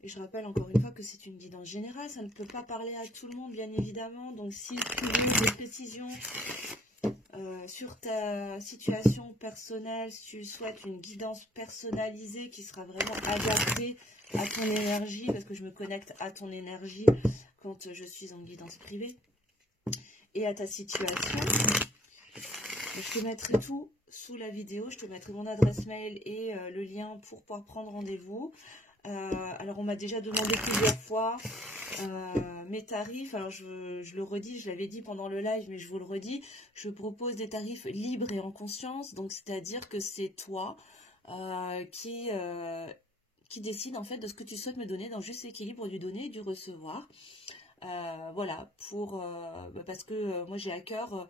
Et je rappelle encore une fois que c'est une guidance générale, ça ne peut pas parler à tout le monde, bien évidemment. Donc, si tu veux des précisions sur ta situation personnelle, si tu souhaites une guidance personnalisée qui sera vraiment adaptée à ton énergie, parce que je me connecte à ton énergie quand je suis en guidance privée, et à ta situation, je te mettrai tout sous la vidéo, je te mettrai mon adresse mail et le lien pour pouvoir prendre rendez-vous. Alors on m'a déjà demandé plusieurs fois mes tarifs. Alors je le redis, je l'avais dit pendant le live, mais je vous le redis, je propose des tarifs libres et en conscience. Donc c'est-à-dire que c'est toi qui décide en fait de ce que tu souhaites me donner, dans juste l'équilibre du donner et du recevoir. Voilà, parce que moi j'ai à cœur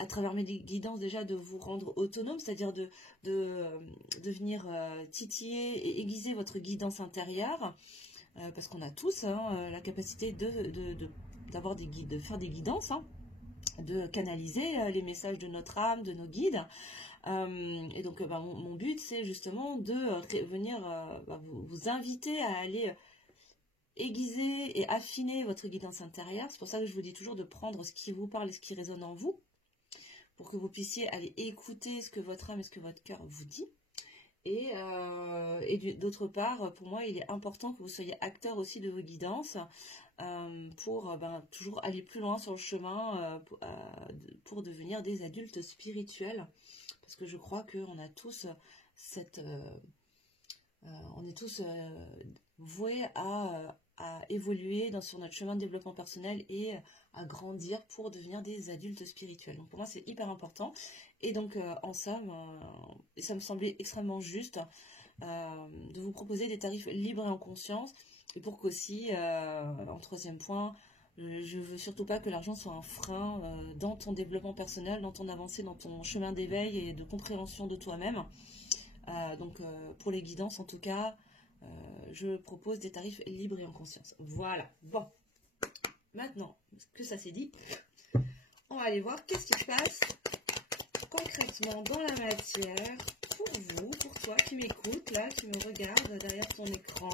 à travers mes guidances déjà de vous rendre autonome, c'est-à-dire de venir titiller et aiguiser votre guidance intérieure, parce qu'on a tous la capacité d'avoir des guides, de faire des guidances, de canaliser les messages de notre âme, de nos guides. Et donc mon but c'est justement de venir vous inviter à aller aiguiser et affiner votre guidance intérieure. C'est pour ça que je vous dis toujours de prendre ce qui vous parle et ce qui résonne en vous, pour que vous puissiez aller écouter ce que votre âme et ce que votre cœur vous dit. Et d'autre part, pour moi, il est important que vous soyez acteur aussi de vos guidances pour toujours aller plus loin sur le chemin pour devenir des adultes spirituels. Parce que je crois qu'on a tous on est tous voués à évoluer sur notre chemin de développement personnel et à grandir pour devenir des adultes spirituels. Donc pour moi c'est hyper important, et donc en somme, ça me semblait extrêmement juste de vous proposer des tarifs libres et en conscience, et pour qu'aussi en troisième point, je veux surtout pas que l'argent soit un frein dans ton développement personnel, dans ton avancée, dans ton chemin d'éveil et de compréhension de toi-même. Donc pour les guidances en tout cas, je propose des tarifs libres et en conscience. Voilà, bon. Maintenant que ça c'est dit, on va aller voir qu'est-ce qui se passe concrètement dans la matière pour vous, pour toi qui m'écoute, là, qui me regarde derrière ton écran.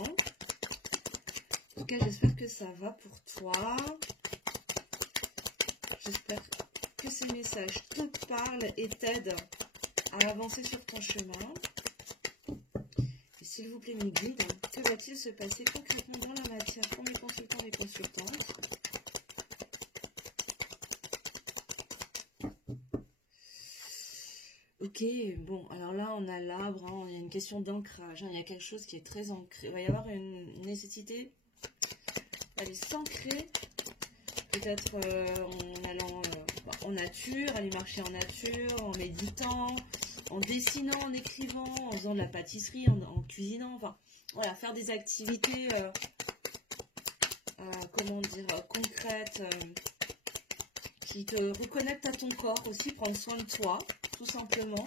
En tout cas, j'espère que ça va pour toi. J'espère que ces messages te parlent et t'aident à avancer sur ton chemin. S'il vous plaît, mes guides, que va-t-il se passer concrètement dans la matière pour mes consultants et consultantes? Ok, bon, alors là, on a l'arbre, il y a une question d'ancrage, il y a quelque chose qui est très ancré. Il va y avoir une nécessité d'aller s'ancrer, peut-être en allant en nature, aller marcher en nature, en méditant, en dessinant, en écrivant, en faisant de la pâtisserie, en cuisinant, enfin, voilà, faire des activités, comment dire, concrètes, qui te reconnectent à ton corps aussi, prendre soin de toi, tout simplement.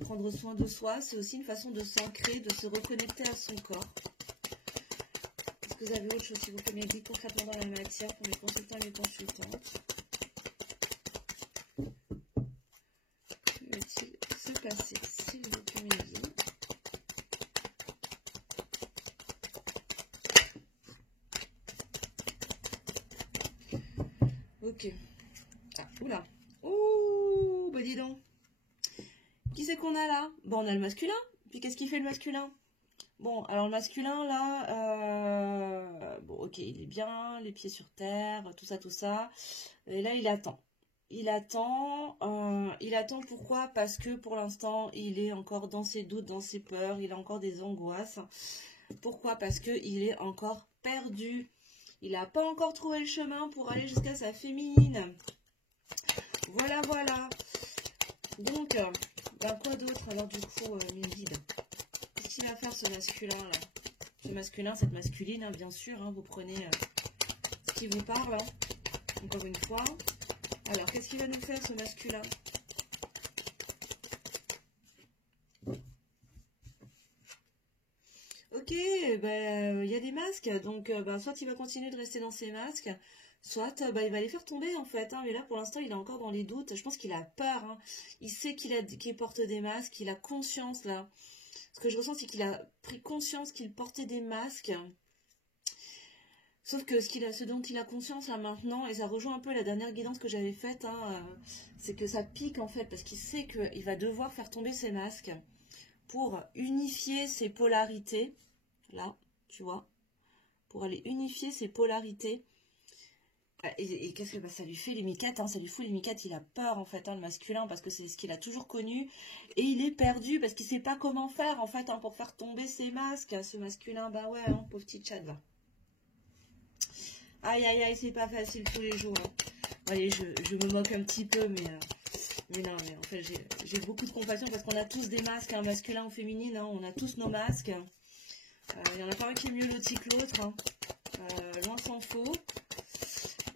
Prendre soin de soi, c'est aussi une façon de s'ancrer, de se reconnecter à son corps. Est-ce que vous avez autre chose, si vous pouvez m'aider concrètement dans la matière pour mes consultants et mes consultantes? Que va-t-il se passer, s'il vous plaît, mes guides? Ok. Ah, oula. Ouh, bah dis donc. Qui c'est qu'on a là? Bon, on a le masculin. Puis qu'est-ce qu'il fait le masculin? Bon, alors le masculin là, bon ok, il est bien, les pieds sur terre, tout ça, tout ça. Et là, il attend. Il attend pourquoi? Parce que pour l'instant, il est encore dans ses doutes, dans ses peurs, il a encore des angoisses. Pourquoi? Parce qu'il est encore perdu. Il n'a pas encore trouvé le chemin pour aller jusqu'à sa féminine. Voilà, voilà. Donc, quoi d'autre alors du coup, mes guides? Qu'est-ce qu'il va faire ce masculin là? Ce masculin, cette masculine, hein, bien sûr, hein, vous prenez ce qui vous parle, hein, encore une fois. Alors, qu'est-ce qu'il va nous faire, ce masculin? Ok, ben, il y a des masques, donc ben, soit il va continuer de rester dans ses masques, soit ben, il va les faire tomber en fait. Hein, mais là, pour l'instant, il est encore dans les doutes. Je pense qu'il a peur. Hein. Il sait qu'il porte des masques, il a conscience là. Ce que je ressens, c'est qu'il a pris conscience qu'il portait des masques. Sauf que ce dont il a conscience là maintenant, et ça rejoint un peu la dernière guidance que j'avais faite, hein, c'est que ça pique en fait, parce qu'il sait qu'il va devoir faire tomber ses masques pour unifier ses polarités. Là, tu vois, pour aller unifier ses polarités. Et qu'est-ce que bah, ça lui fait les miquettes, hein, ça lui fout les miquettes, il a peur en fait, hein, le masculin, parce que c'est ce qu'il a toujours connu, et il est perdu parce qu'il sait pas comment faire en fait, hein, pour faire tomber ses masques, ce masculin, bah ouais, hein, pauvre petit Tchad là. Aïe aïe aïe, c'est pas facile tous les jours. Hein. Allez, je me moque un petit peu, mais non, mais en fait j'ai beaucoup de compassion parce qu'on a tous des masques, hein, masculin ou féminine, hein, on a tous nos masques. Il y en a pas un qui est mieux loti que l'autre, hein. Loin s'en faut.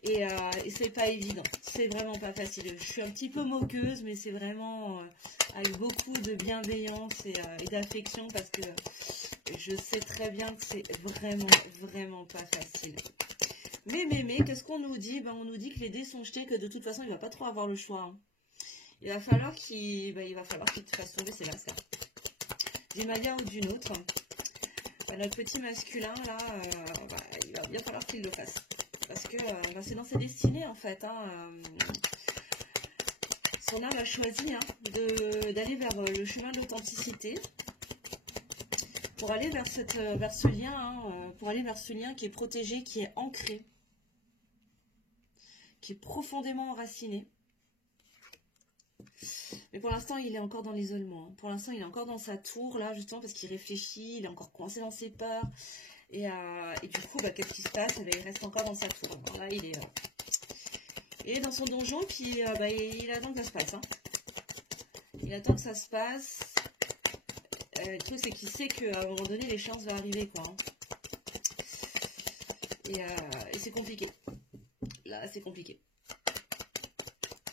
Et c'est pas évident, c'est vraiment pas facile. Je suis un petit peu moqueuse, mais c'est vraiment avec beaucoup de bienveillance et d'affection parce que je sais très bien que c'est vraiment pas facile. Mais, qu'est-ce qu'on nous dit? Ben, on nous dit que les dés sont jetés, que de toute façon, il va pas trop avoir le choix. Hein. Il va falloir qu'il te fasse tomber ses masques. D'une manière ou d'une autre. Ben, notre petit masculin, là, il va bien falloir qu'il le fasse. Parce que c'est dans sa destinée, en fait. Hein, son âme a choisi hein, d'aller vers le chemin de l'authenticité. Pour aller vers ce lien, hein, pour aller vers ce lien qui est protégé, qui est ancré, qui est profondément enraciné. Mais pour l'instant, il est encore dans l'isolement. Hein. Pour l'instant, il est encore dans sa tour, là, justement, parce qu'il réfléchit, il est encore coincé dans ses peurs. Et du coup, bah, qu'est-ce qui se passe? Il reste encore dans sa tour. Alors là, il est dans son donjon, puis il attend que ça se passe. Hein. Il attend que ça se passe. Le truc, c'est qu'il sait qu'à un moment donné, l'échéance va arriver, quoi. Hein. Et c'est compliqué. Là, c'est compliqué.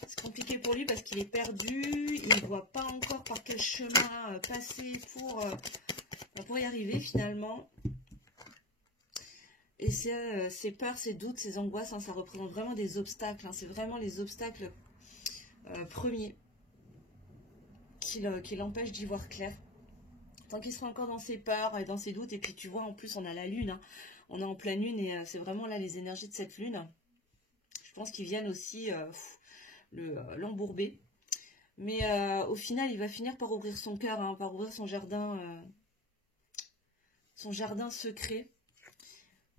C'est compliqué pour lui parce qu'il est perdu. Il ne voit pas encore par quel chemin passer pour y arriver, finalement. Et ses peurs, ses doutes, ses angoisses, hein, ça représente vraiment des obstacles. Hein, c'est vraiment les obstacles premiers qui l'empêchent d'y voir clair. Tant qu'il sera encore dans ses peurs et dans ses doutes, et puis tu vois, en plus, on a la lune, hein, on est en pleine lune, et c'est vraiment là les énergies de cette lune. Je pense qu'ils viennent aussi l'embourber. Mais au final, il va finir par ouvrir son cœur, hein, par ouvrir son jardin secret.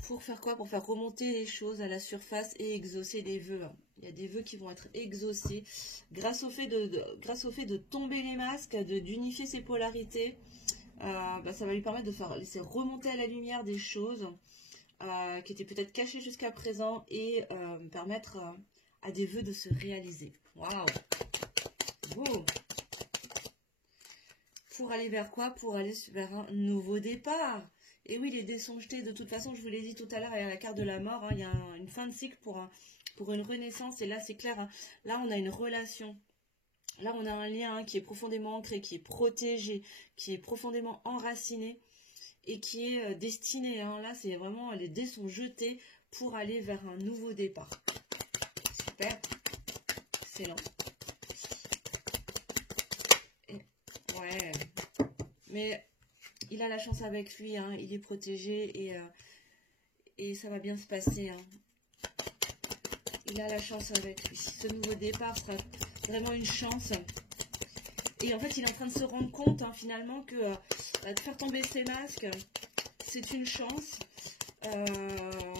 Pour faire quoi? Pour faire remonter les choses à la surface et exaucer les vœux. Hein. Il y a des vœux qui vont être exaucés grâce au fait de tomber les masques, d'unifier ses polarités. Ça va lui permettre de laisser remonter à la lumière des choses qui étaient peut-être cachées jusqu'à présent et permettre à des vœux de se réaliser. Waouh! Wow. Pour aller vers quoi? Pour aller vers un nouveau départ. Et oui, les dés sont jetés. De toute façon, je vous l'ai dit tout à l'heure, il y a la carte de la mort. Hein, il y a une fin de cycle pour une renaissance. Et là, c'est clair. Hein, là, on a une relation. Là, on a un lien hein, qui est profondément ancré, qui est protégé, qui est profondément enraciné et qui est destiné. Hein, là, c'est vraiment, les dés sont jetés pour aller vers un nouveau départ. Super. Excellent. Ouais. Mais il a la chance avec lui, hein, il est protégé et ça va bien se passer. Hein. Il a la chance avec lui. Ce nouveau départ sera vraiment une chance. Et en fait, il est en train de se rendre compte hein, finalement que de faire tomber ses masques, c'est une chance.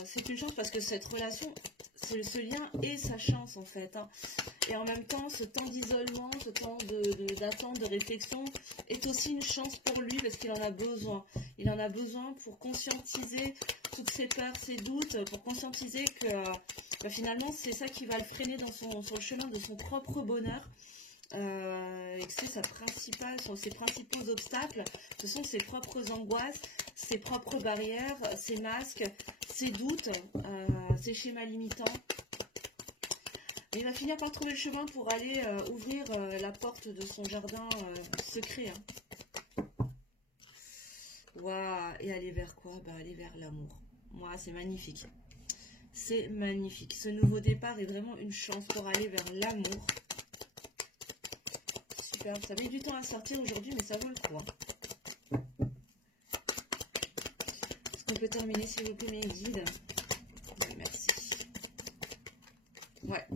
C'est une chance parce que cette relation, ce lien est sa chance en fait. Hein. Et en même temps, ce temps d'isolement, ce temps d'attente, de réflexion est aussi une chance pour lui parce qu'il en a besoin. Il en a besoin pour conscientiser toutes ses peurs, ses doutes, pour conscientiser que finalement, c'est ça qui va le freiner sur le chemin de son propre bonheur. Et que c'est ses principaux obstacles, ce sont ses propres angoisses, ses propres barrières, ses masques, ses doutes, ses schémas limitants. Mais il va finir par trouver le chemin pour aller ouvrir la porte de son jardin secret. Hein. Waouh. Et aller vers quoi? Bah, aller vers l'amour. Moi, c'est magnifique. C'est magnifique. Ce nouveau départ est vraiment une chance pour aller vers l'amour. Super. Ça met du temps à sortir aujourd'hui, mais ça vaut le coup. Hein. Est-ce qu'on peut terminer, s'il vous plaît, mes guides? Oui, merci. Ouais.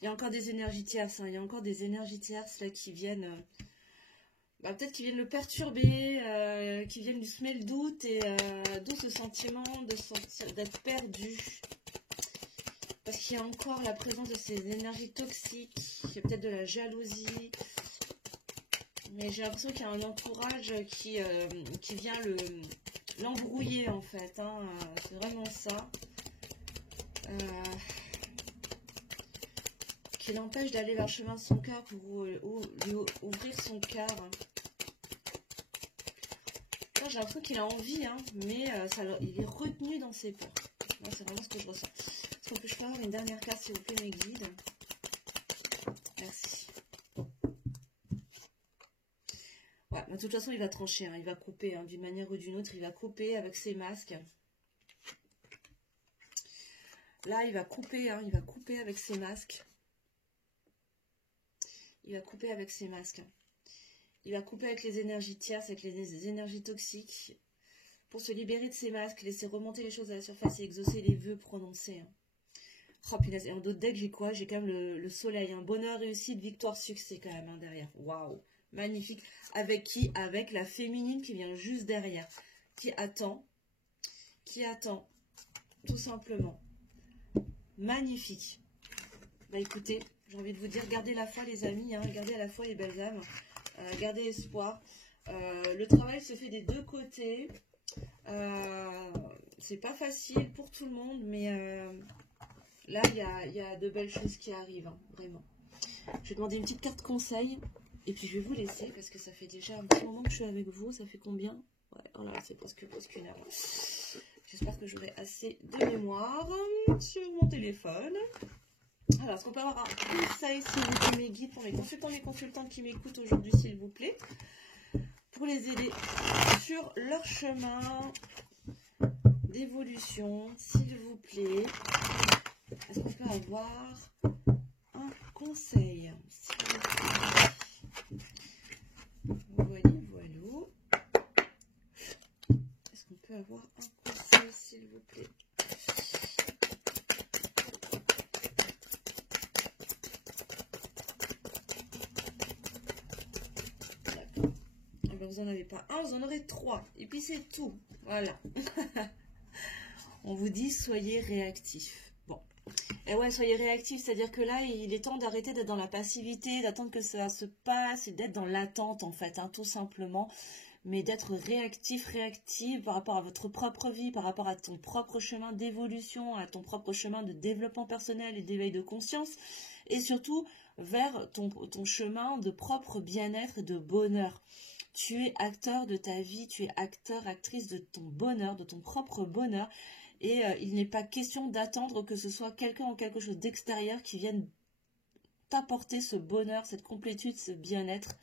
Il y a encore des énergies tierces. Hein. Il y a encore des énergies tierces là qui viennent... Bah, peut-être qu'ils viennent le perturber, qui viennent lui semer le doute et d'où ce sentiment de sentir d'être perdu. Parce qu'il y a encore la présence de ces énergies toxiques, il y a peut-être de la jalousie. Mais j'ai l'impression qu'il y a un entourage qui vient l'embrouiller en fait. Hein. C'est vraiment ça. Qui l'empêche d'aller vers le chemin de son cœur pour lui ouvrir son cœur. J'ai l'impression qu'il a envie, hein, mais il est retenu dans ses peurs. C'est vraiment ce que je ressens. Est-ce que je peux avoir une dernière carte, s'il vous plaît, mes guides? Merci. Ouais, de toute façon, il va trancher, hein, il va couper, hein, d'une manière ou d'une autre, il va couper avec ses masques. Là, il va couper, hein, il va couper avec ses masques. Il va couper avec ses masques. Il va couper avec les énergies tierces, avec les énergies toxiques, pour se libérer de ses masques, laisser remonter les choses à la surface et exaucer les vœux prononcés. Oh punaise, et en d'autres decks, j'ai quoi? J'ai quand même le soleil, hein. Bonheur, réussite, victoire, succès quand même, hein, derrière. Waouh, magnifique. Avec qui? Avec la féminine qui vient juste derrière. Qui attend, tout simplement. Magnifique. Bah écoutez, j'ai envie de vous dire, gardez la foi les amis, hein, gardez à la fois les belles âmes. Gardez espoir. Le travail se fait des deux côtés. C'est pas facile pour tout le monde, mais là, il y a de belles choses qui arrivent, hein, vraiment. Je vais demander une petite carte conseil, et puis je vais vous laisser, parce que ça fait déjà un petit moment que je suis avec vous. Ça fait combien? Ouais, oh là, c'est presque une heure. J'espère que j'aurai assez de mémoire sur mon téléphone. Alors, est-ce qu'on peut avoir un conseil, s'il vous plaît, mes guides, pour mes consultants, mes consultantes qui m'écoutent aujourd'hui, s'il vous plaît, pour les aider sur leur chemin d'évolution, s'il vous plaît. Est-ce qu'on peut avoir un conseil, s'il vous plaît? Voilà, voilà. Est-ce qu'on peut avoir un conseil, s'il vous plaît? Vous n'en avez pas un, vous en aurez trois. Et puis c'est tout. Voilà. On vous dit, soyez réactifs. Bon. Et ouais, soyez réactifs, c'est-à-dire que là, il est temps d'arrêter d'être dans la passivité, d'attendre que ça se passe, et d'être dans l'attente, en fait, hein, tout simplement. Mais d'être réactif, réactive par rapport à votre propre vie, par rapport à ton propre chemin d'évolution, à ton propre chemin de développement personnel et d'éveil de conscience. Et surtout, vers ton chemin de propre bien-être et de bonheur. Tu es acteur de ta vie, tu es acteur, actrice de ton bonheur, de ton propre bonheur. Et il n'est pas question d'attendre que ce soit quelqu'un ou quelque chose d'extérieur qui vienne t'apporter ce bonheur, cette complétude, ce bien-être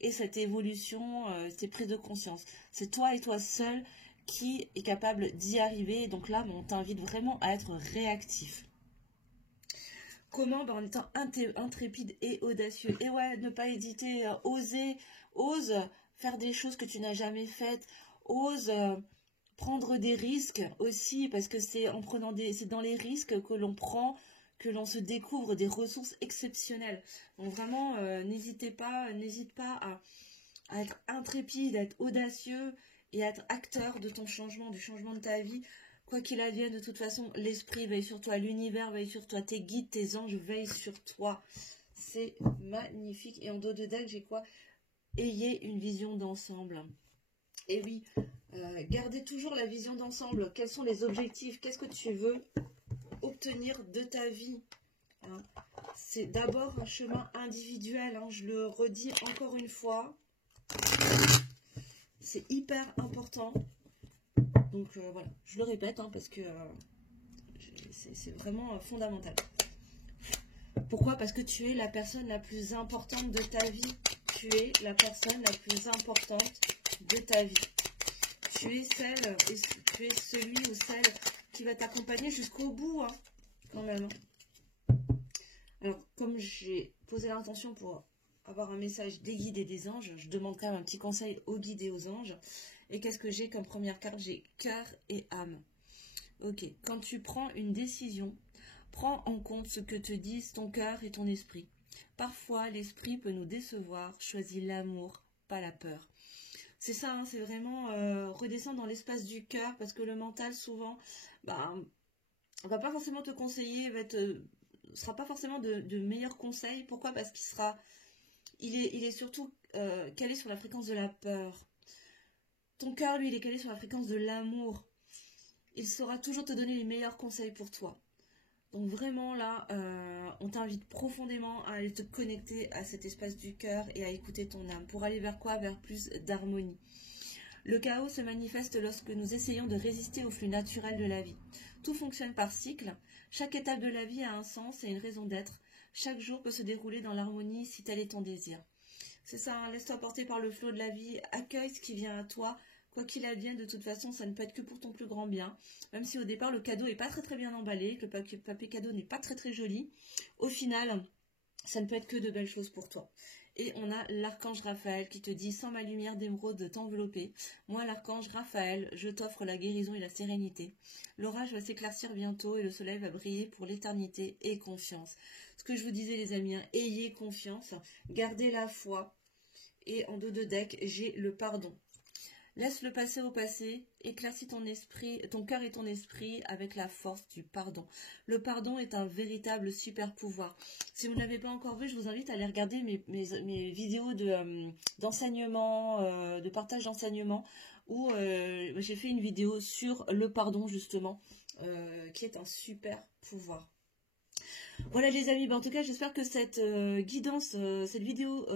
et cette évolution, ces prises de conscience. C'est toi et toi seul qui est capable d'y arriver. Et donc là, on t'invite vraiment à être réactif. Comment? En étant intrépide et audacieux. Et ouais, ne pas hésiter, ose faire des choses que tu n'as jamais faites, ose prendre des risques aussi, parce que c'est dans les risques que l'on prend, que l'on se découvre des ressources exceptionnelles. Donc vraiment, n'hésite pas à être intrépide, à être audacieux et à être acteur de ton changement, du changement de ta vie. Quoi qu'il advienne, de toute façon, l'esprit veille sur toi, l'univers veille sur toi, tes guides, tes anges veillent sur toi. C'est magnifique. Et en dos de deck, j'ai quoi? Ayez une vision d'ensemble. Et oui, gardez toujours la vision d'ensemble. Quels sont les objectifs? Qu'est-ce que tu veux obtenir de ta vie, hein? C'est d'abord un chemin individuel, hein, je le redis encore une fois. C'est hyper important. Donc voilà, je le répète, hein, parce que c'est vraiment fondamental. Pourquoi? Parce que tu es la personne la plus importante de ta vie. Tu es la personne la plus importante de ta vie. Tu es celle, et tu es celui ou celle qui va t'accompagner jusqu'au bout, hein, quand même. Alors, comme j'ai posé l'intention pour avoir un message des guides et des anges, je demande quand même un petit conseil aux guides et aux anges. Et qu'est-ce que j'ai comme première carte? J'ai cœur et âme. Ok, quand tu prends une décision, prends en compte ce que te disent ton cœur et ton esprit. Parfois, l'esprit peut nous décevoir. Choisis l'amour, pas la peur. C'est ça, hein, c'est vraiment redescendre dans l'espace du cœur, parce que le mental, souvent, bah, on va pas forcément te conseiller, sera pas forcément de meilleurs conseils. Pourquoi? Parce il est surtout calé sur la fréquence de la peur. Ton cœur, lui, il est calé sur la fréquence de l'amour. Il saura toujours te donner les meilleurs conseils pour toi. Donc vraiment là, on t'invite profondément à aller te connecter à cet espace du cœur et à écouter ton âme. Pour aller vers quoi? Vers plus d'harmonie. Le chaos se manifeste lorsque nous essayons de résister au flux naturel de la vie. Tout fonctionne par cycle. Chaque étape de la vie a un sens et une raison d'être. Chaque jour peut se dérouler dans l'harmonie si tel est ton désir. C'est ça, hein, laisse-toi porter par le flot de la vie. Accueille ce qui vient à toi. Quoi qu'il advienne, de toute façon, ça ne peut être que pour ton plus grand bien. Même si au départ, le cadeau n'est pas très bien emballé, que le papier cadeau n'est pas très joli, au final, ça ne peut être que de belles choses pour toi. Et on a l'archange Raphaël qui te dit « Sans ma lumière d'émeraude t'envelopper, moi l'archange Raphaël, je t'offre la guérison et la sérénité. L'orage va s'éclaircir bientôt et le soleil va briller pour l'éternité et confiance. » Ce que je vous disais les amis, hein, ayez confiance, gardez la foi. Et en dos de deck, j'ai le pardon. Laisse le passé au passé, éclaircis ton esprit, ton cœur et ton esprit avec la force du pardon. Le pardon est un véritable super pouvoir. Si vous ne l'avez pas encore vu, je vous invite à aller regarder mes vidéos d'enseignement, de partage d'enseignement, où j'ai fait une vidéo sur le pardon justement, qui est un super pouvoir. Voilà les amis, en tout cas j'espère que cette guidance, cette vidéo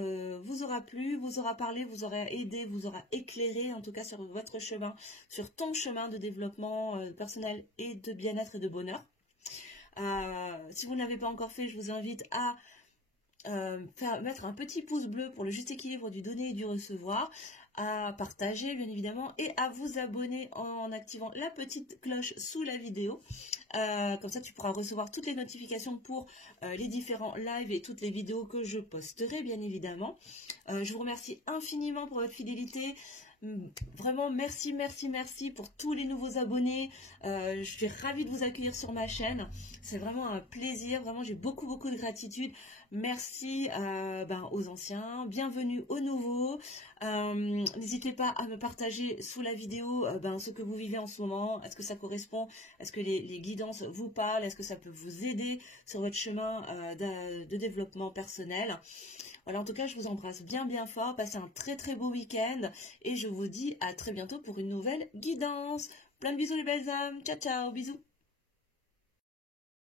vous aura plu, vous aura parlé, vous aura aidé, vous aura éclairé en tout cas sur votre chemin, sur ton chemin de développement personnel et de bien-être et de bonheur. Si vous ne l'avez pas encore fait, je vous invite à mettre un petit pouce bleu pour le juste équilibre du donner et du recevoir, à partager bien évidemment et à vous abonner en activant la petite cloche sous la vidéo. Comme ça tu pourras recevoir toutes les notifications pour les différents lives et toutes les vidéos que je posterai bien évidemment. Je vous remercie infiniment pour votre fidélité. Vraiment merci pour tous les nouveaux abonnés. Je suis ravie de vous accueillir sur ma chaîne. C'est vraiment un plaisir, vraiment j'ai beaucoup de gratitude. Merci aux anciens, bienvenue aux nouveaux. N'hésitez pas à me partager sous la vidéo ce que vous vivez en ce moment. Est-ce que ça correspond? Est-ce que les guidances vous parlent? Est-ce que ça peut vous aider sur votre chemin de développement personnel? Voilà, en tout cas, je vous embrasse bien fort. Passez un très beau week-end. Et je vous dis à très bientôt pour une nouvelle guidance. Plein de bisous les belles âmes. Ciao, bisous.